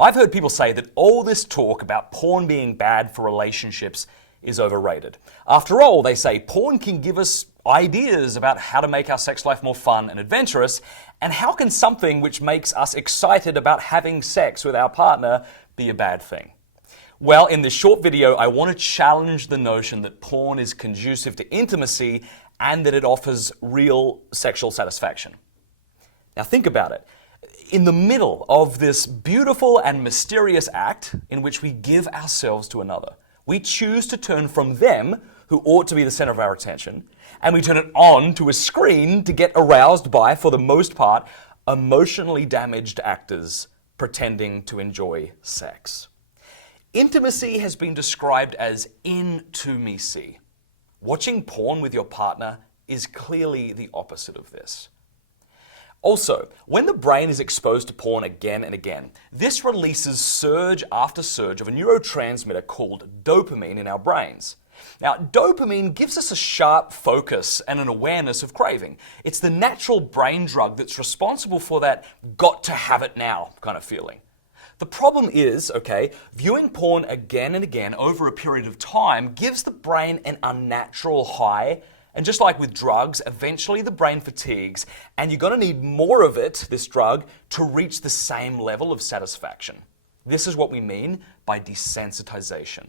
I've heard people say that all this talk about porn being bad for relationships is overrated. After all, they say porn can give us ideas about how to make our sex life more fun and adventurous, and how can something which makes us excited about having sex with our partner be a bad thing? Well, in this short video, I want to challenge the notion that porn is conducive to intimacy and that it offers real sexual satisfaction. Now think about it. In the middle of this beautiful and mysterious act in which we give ourselves to another, we choose to turn from them, who ought to be the center of our attention, and we turn it on to a screen to get aroused by, for the most part, emotionally damaged actors pretending to enjoy sex. Intimacy has been described as intimacy. Watching porn with your partner is clearly the opposite of this. Also, when the brain is exposed to porn again and again, this releases surge after surge of a neurotransmitter called dopamine in our brains. Now, dopamine gives us a sharp focus and an awareness of craving. It's the natural brain drug that's responsible for that got to have it now kind of feeling. The problem is, viewing porn again and again over a period of time gives the brain an unnatural high. And just like with drugs, eventually the brain fatigues, and you're going to need more of it, this drug, to reach the same level of satisfaction. This is what we mean by desensitization.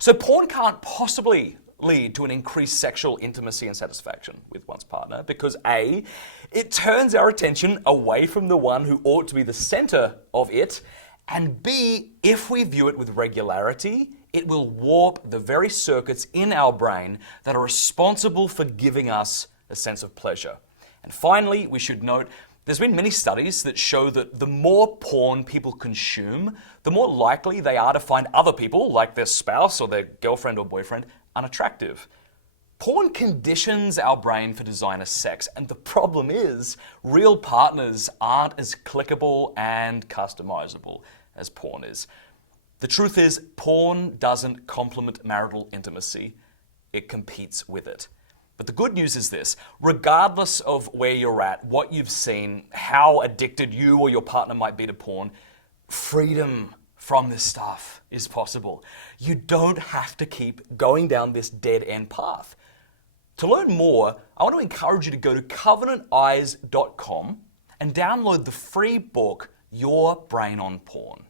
So porn can't possibly lead to an increased sexual intimacy and satisfaction with one's partner because A, it turns our attention away from the one who ought to be the center of it, and B, if we view it with regularity, it will warp the very circuits in our brain that are responsible for giving us a sense of pleasure. And finally, we should note, there's been many studies that show that the more porn people consume, the more likely they are to find other people, like their spouse or their girlfriend or boyfriend, unattractive. Porn conditions our brain for designer sex, and the problem is, real partners aren't as clickable and customizable as porn is. The truth is, porn doesn't complement marital intimacy, it competes with it. But the good news is this: regardless of where you're at, what you've seen, how addicted you or your partner might be to porn, freedom from this stuff is possible. You don't have to keep going down this dead-end path. To learn more, I want to encourage you to go to covenanteyes.com and download the free book, Your Brain on Porn.